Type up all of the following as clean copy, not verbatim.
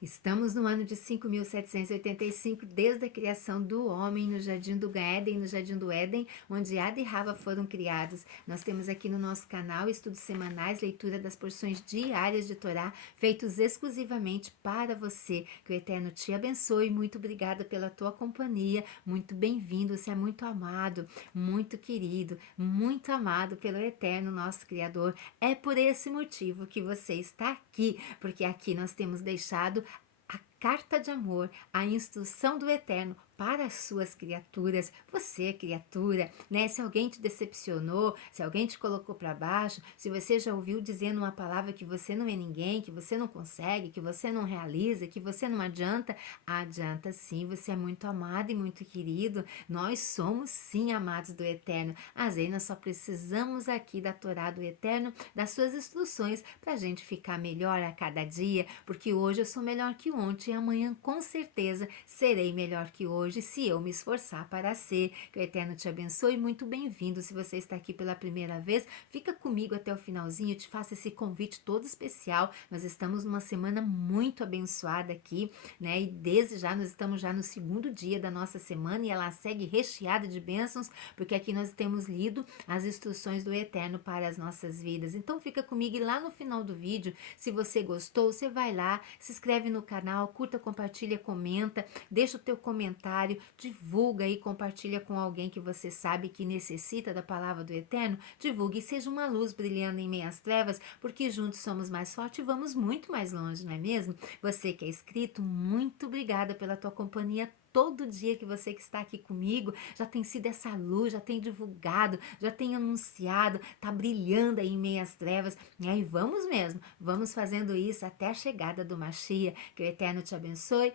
Estamos no ano de 5.785, desde a criação do homem no Jardim do Éden, no Jardim do Éden, onde Adão e Rava foram criados. Nós temos aqui no nosso canal estudos semanais, leitura das porções diárias de Torá, feitos exclusivamente para você. Que o Eterno te abençoe. Muito obrigada pela tua companhia. Muito bem-vindo. Você é muito amado, muito querido, muito amado pelo Eterno, nosso Criador. É por esse motivo que você está aqui, porque aqui nós temos deixado a carta de amor, a instrução do Eterno para as suas criaturas. Você é criatura, né? Se alguém te decepcionou, se alguém te colocou para baixo, se você já ouviu dizendo uma palavra que você não é ninguém, que você não consegue, que você não realiza, que você não adianta, adianta sim, você é muito amado e muito querido. Nós somos sim amados do Eterno. Às vezes nós só precisamos aqui da Torá do Eterno, das suas instruções, para a gente ficar melhor a cada dia, porque hoje eu sou melhor que ontem e amanhã com certeza serei melhor que hoje se eu me esforçar para ser. Que o Eterno te abençoe. Muito bem-vindo. Se você está aqui pela primeira vez, fica comigo até o finalzinho, eu te faço esse convite todo especial. Nós estamos numa semana muito abençoada aqui, né? E desde já nós estamos já no segundo dia da nossa semana e ela segue recheada de bênçãos, porque aqui nós temos lido as instruções do Eterno para as nossas vidas. Então fica comigo e lá no final do vídeo, se você gostou, você vai lá, se inscreve no canal, curta, compartilha, comenta, deixa o teu comentário, divulga e compartilha com alguém que você sabe que necessita da palavra do Eterno. Divulgue e seja uma luz brilhando em meio às trevas, porque juntos somos mais fortes e vamos muito mais longe, não é mesmo? Você que é inscrito, muito obrigada pela tua companhia todo dia que você que está aqui comigo, já tem sido essa luz, já tem divulgado, já tem anunciado, tá brilhando aí em meio às trevas, e aí vamos mesmo, vamos fazendo isso até a chegada do Mashiach. Que o Eterno te abençoe.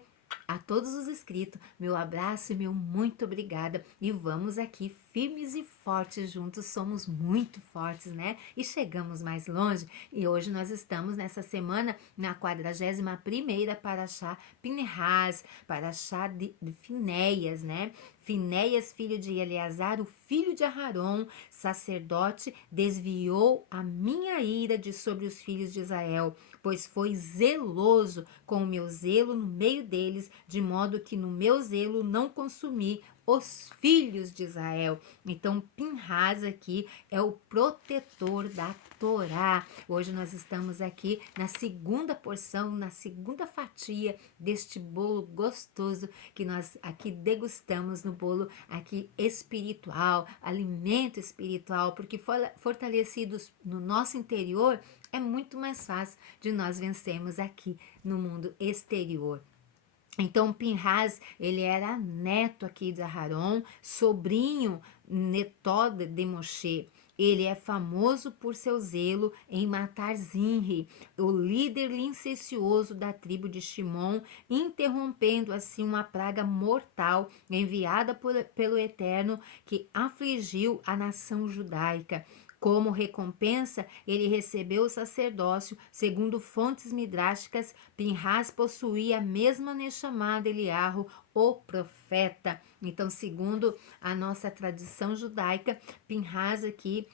A todos os inscritos, meu abraço e meu muito obrigada. E vamos aqui firmes e fortes juntos, somos muito fortes, né? E chegamos mais longe. E hoje nós estamos nessa semana na 41ª Parashá Pinehas, Parashá de Finéias, né? Finéias, filho de Eleazar, o filho de Aharon, sacerdote, desviou a minha ira de sobre os filhos de Israel, pois foi zeloso com o meu zelo no meio deles, de modo que no meu zelo não consumi os filhos de Israel. Então, Pinhas aqui é o protetor da Torá. Hoje nós estamos aqui na segunda porção, na segunda fatia deste bolo gostoso que nós aqui degustamos, no bolo aqui espiritual, alimento espiritual, porque fortalecidos no nosso interior é muito mais fácil de nós vencermos aqui no mundo exterior. Então, Pinhas, ele era neto aqui de Aharon, sobrinho netó de Moshe. Ele é famoso por seu zelo em matar Zinri, o líder licencioso da tribo de Shimon, interrompendo assim uma praga mortal enviada pelo Eterno que afligiu a nação judaica. Como recompensa, ele recebeu o sacerdócio. Segundo fontes midráshicas, Pinhas possuía a mesma Neshama de Eliarro, o profeta. Então, segundo a nossa tradição judaica, Pinhas aqui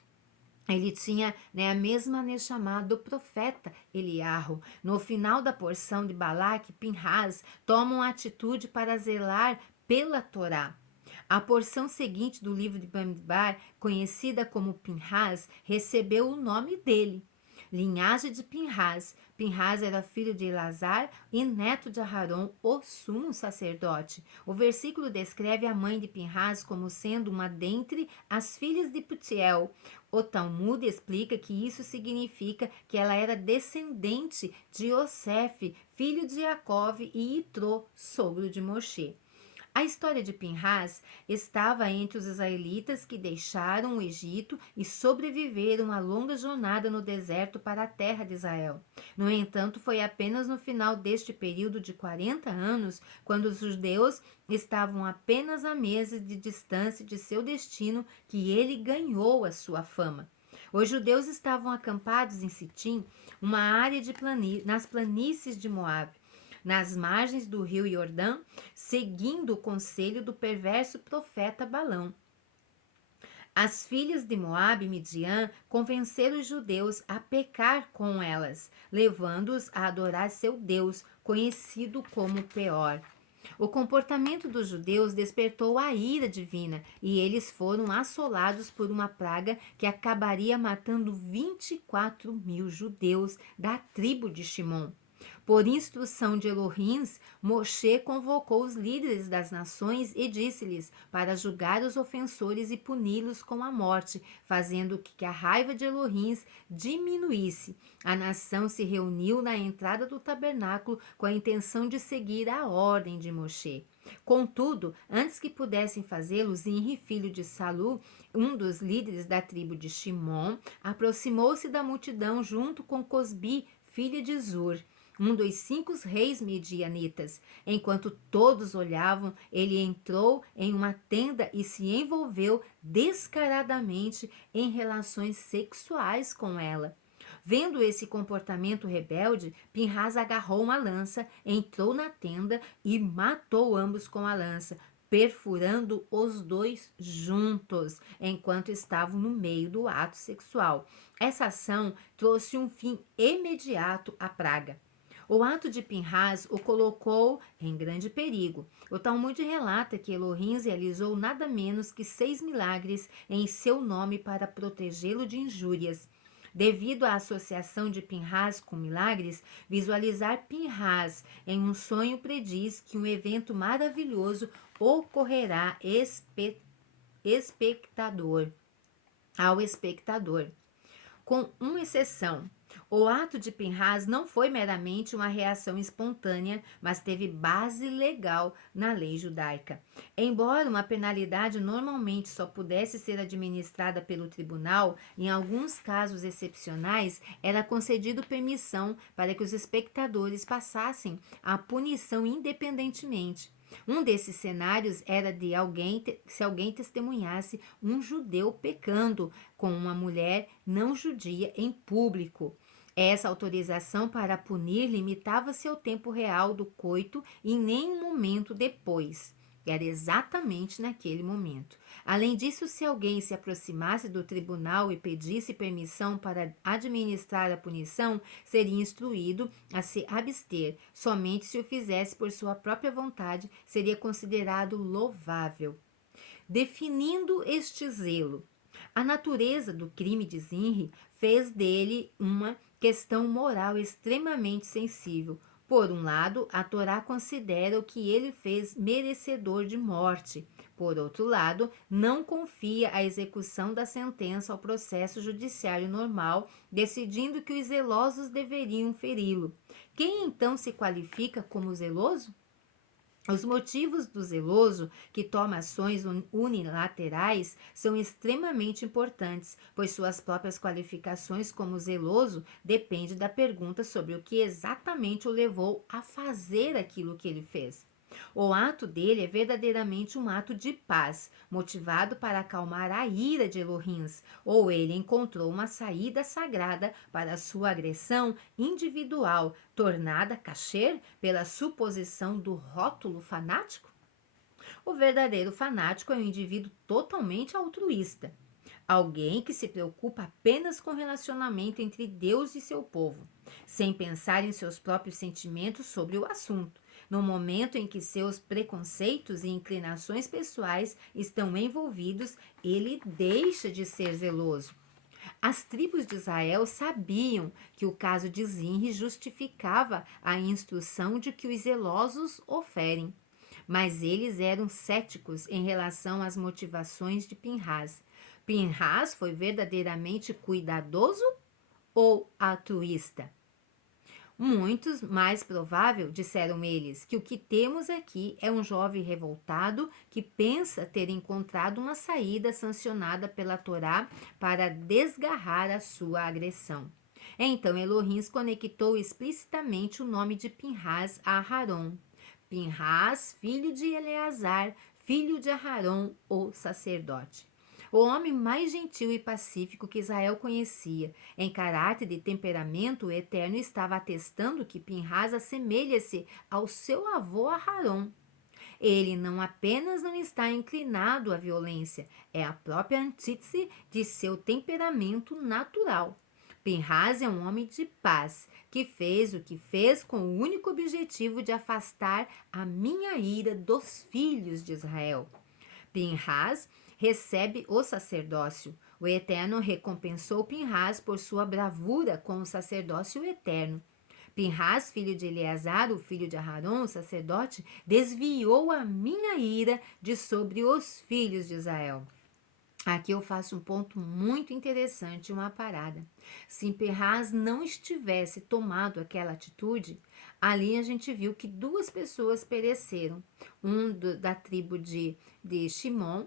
ele tinha, né, a mesma Neshama do profeta Eliarro. No final da porção de Balaque, Pinhas toma uma atitude para zelar pela Torá. A porção seguinte do livro de Bamidbar, conhecida como Pinhas, recebeu o nome dele. Linhagem de Pinhas. Pinhas era filho de Elazar e neto de Aharon, o sumo sacerdote. O versículo descreve a mãe de Pinhas como sendo uma dentre as filhas de Putiel. O Talmud explica que isso significa que ela era descendente de Yosef, filho de Jacove, e Itró, sogro de Moshe. A história de Pinhas estava entre os israelitas que deixaram o Egito e sobreviveram a longa jornada no deserto para a terra de Israel. No entanto, foi apenas no final deste período de 40 anos, quando os judeus estavam apenas a meses de distância de seu destino, que ele ganhou a sua fama. Os judeus estavam acampados em Sitim, uma área nas planícies de Moabe, nas margens do rio Jordão, seguindo o conselho do perverso profeta Balão. As filhas de Moabe e Midian convenceram os judeus a pecar com elas, levando-os a adorar seu Deus, conhecido como Peor. O comportamento dos judeus despertou a ira divina e eles foram assolados por uma praga que acabaria matando 24.000 judeus da tribo de Shimon. Por instrução de Elohim, Moshe convocou os líderes das nações e disse-lhes para julgar os ofensores e puni-los com a morte, fazendo que a raiva de Elohim diminuísse. A nação se reuniu na entrada do tabernáculo com a intenção de seguir a ordem de Moshe. Contudo, antes que pudessem fazê-lo, Zinri, filho de Salu, um dos líderes da tribo de Shimon, aproximou-se da multidão junto com Cosbi, filha de Zur, um dos 5 reis medianitas. Enquanto todos olhavam, ele entrou em uma tenda e se envolveu descaradamente em relações sexuais com ela. Vendo esse comportamento rebelde, Pinhas agarrou uma lança, entrou na tenda e matou ambos com a lança, perfurando os dois juntos, enquanto estavam no meio do ato sexual. Essa ação trouxe um fim imediato à praga. O ato de Pinhas o colocou em grande perigo. O Talmud relata que Elohim realizou nada menos que 6 milagres em seu nome para protegê-lo de injúrias. Devido à associação de Pinhas com milagres, visualizar Pinhas em um sonho prediz que um evento maravilhoso ocorrerá ao espectador. Com uma exceção, o ato de Pinhas não foi meramente uma reação espontânea, mas teve base legal na lei judaica. Embora uma penalidade normalmente só pudesse ser administrada pelo tribunal, em alguns casos excepcionais, era concedido permissão para que os espectadores passassem a punição independentemente. Um desses cenários era de se alguém testemunhasse um judeu pecando com uma mulher não judia em público. Essa autorização para punir limitava-se ao tempo real do coito e nenhum momento depois. Era exatamente naquele momento. Além disso, se alguém se aproximasse do tribunal e pedisse permissão para administrar a punição, seria instruído a se abster. Somente se o fizesse por sua própria vontade, seria considerado louvável. Definindo este zelo, a natureza do crime de Zinri fez dele uma questão moral extremamente sensível. Por um lado, a Torá considera o que ele fez merecedor de morte. Por outro lado, não confia a execução da sentença ao processo judiciário normal, decidindo que os zelosos deveriam feri-lo. Quem então se qualifica como zeloso? Os motivos do zeloso, que toma ações unilaterais, são extremamente importantes, pois suas próprias qualificações como zeloso dependem da pergunta sobre o que exatamente o levou a fazer aquilo que ele fez. O ato dele é verdadeiramente um ato de paz, motivado para acalmar a ira de Elohim, ou ele encontrou uma saída sagrada para sua agressão individual, tornada kasher pela suposição do rótulo fanático? O verdadeiro fanático é um indivíduo totalmente altruísta. Alguém que se preocupa apenas com o relacionamento entre Deus e seu povo, sem pensar em seus próprios sentimentos sobre o assunto. No momento em que seus preconceitos e inclinações pessoais estão envolvidos, ele deixa de ser zeloso. As tribos de Israel sabiam que o caso de Zinri justificava a instrução de que os zelosos oferem, mas eles eram céticos em relação às motivações de Pinhas. Pinhas foi verdadeiramente cuidadoso ou altruísta? Muitos mais provável, disseram eles, que o que temos aqui é um jovem revoltado que pensa ter encontrado uma saída sancionada pela Torá para desgarrar a sua agressão. Então Elohim conectou explicitamente o nome de Pinhas a Aharon. Pinhas, filho de Eleazar, filho de Aharon, o sacerdote. O homem mais gentil e pacífico que Israel conhecia. Em caráter e temperamento, o Eterno estava atestando que Pinhas assemelha-se ao seu avô Aharon. Ele não apenas não está inclinado à violência, é a própria antítese de seu temperamento natural. Pinhas é um homem de paz, que fez o que fez com o único objetivo de afastar a minha ira dos filhos de Israel. Pinhas recebe o sacerdócio. O Eterno recompensou Pinhas por sua bravura com o sacerdócio eterno. Pinhas, filho de Eleazar, o filho de Aharon, o sacerdote, desviou a minha ira de sobre os filhos de Israel. Aqui eu faço um ponto muito interessante, uma parada. Se Pinhas não estivesse tomado aquela atitude, ali a gente viu que 2 pessoas pereceram. Da tribo de Shimon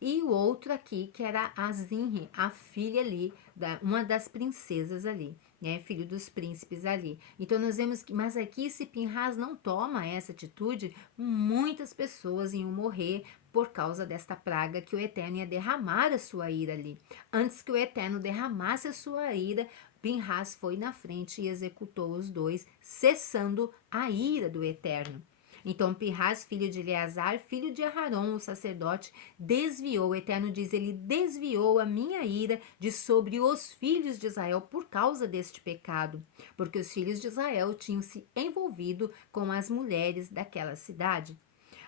e o outro aqui que era a Zinri, a filha ali, uma das princesas ali. Né, filho dos príncipes ali. Então nós vemos que, mas aqui se Pinhas não toma essa atitude, muitas pessoas iam morrer por causa desta praga que o Eterno ia derramar a sua ira ali. Antes que o Eterno derramasse a sua ira, Pinhas foi na frente e executou os 2, cessando a ira do Eterno. Então Pinhas, filho de Eleazar, filho de Aharon, o sacerdote, desviou, o Eterno diz, ele desviou a minha ira de sobre os filhos de Israel por causa deste pecado, porque os filhos de Israel tinham se envolvido com as mulheres daquela cidade.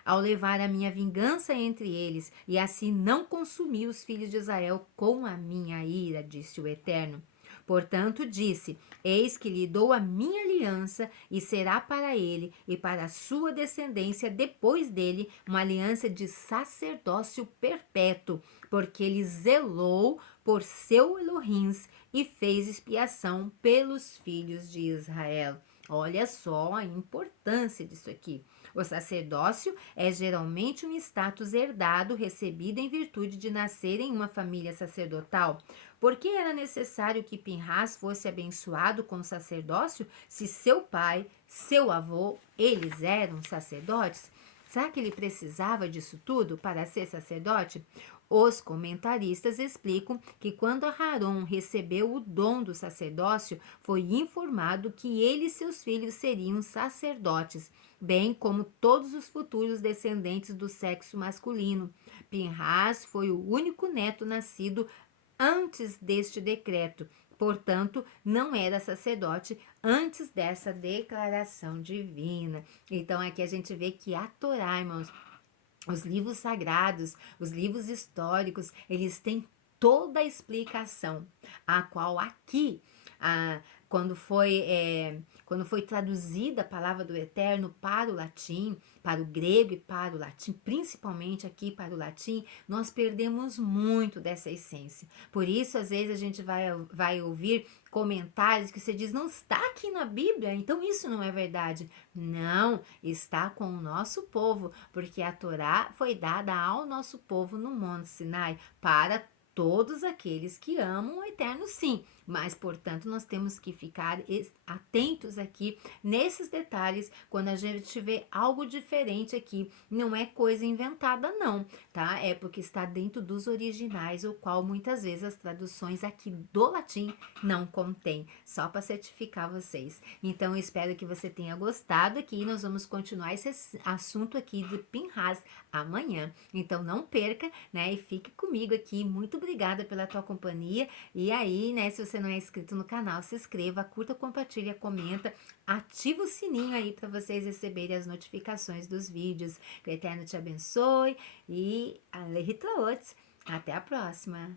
Ao levar a minha vingança entre eles, e assim não consumi os filhos de Israel com a minha ira, disse o Eterno. Portanto, disse: Eis que lhe dou a minha aliança, e será para ele e para a sua descendência depois dele uma aliança de sacerdócio perpétuo, porque ele zelou por seu Elohim e fez expiação pelos filhos de Israel. Olha só a importância disso aqui. O sacerdócio é geralmente um status herdado recebido em virtude de nascer em uma família sacerdotal. Por que era necessário que Pinhas fosse abençoado com o sacerdócio se seu pai, seu avô, eles eram sacerdotes? Será que ele precisava disso tudo para ser sacerdote? Os comentaristas explicam que quando Aharon recebeu o dom do sacerdócio, foi informado que ele e seus filhos seriam sacerdotes, bem como todos os futuros descendentes do sexo masculino. Pinhas foi o único neto nascido antes deste decreto, portanto, não era sacerdote antes dessa declaração divina. Então, aqui a gente vê que a Torá, irmãos, os livros sagrados, os livros históricos, eles têm toda a explicação, a qual aqui, quando foi traduzida a palavra do Eterno para o latim, para o grego e para o latim, principalmente aqui para o latim, nós perdemos muito dessa essência. Por isso, às vezes, a gente vai ouvir comentários que você diz, não está aqui na Bíblia, então isso não é verdade. Não, está com o nosso povo, porque a Torá foi dada ao nosso povo no Monte Sinai, para todos aqueles que amam o Eterno, sim. Mas, portanto, nós temos que ficar atentos aqui nesses detalhes quando a gente vê algo diferente aqui. Não é coisa inventada, não, tá? É porque está dentro dos originais, o qual muitas vezes as traduções aqui do latim não contém. Só para certificar vocês. Então, eu espero que você tenha gostado aqui. Nós vamos continuar esse assunto aqui de Pinhas amanhã. Então, não perca, né? E fique comigo aqui. Muito obrigada pela tua companhia. E aí, né, se você não é inscrito no canal, se inscreva, curta, compartilha, comenta, ativa o sininho aí para vocês receberem as notificações dos vídeos. Que o Eterno te abençoe e Alehitraot. Até a próxima!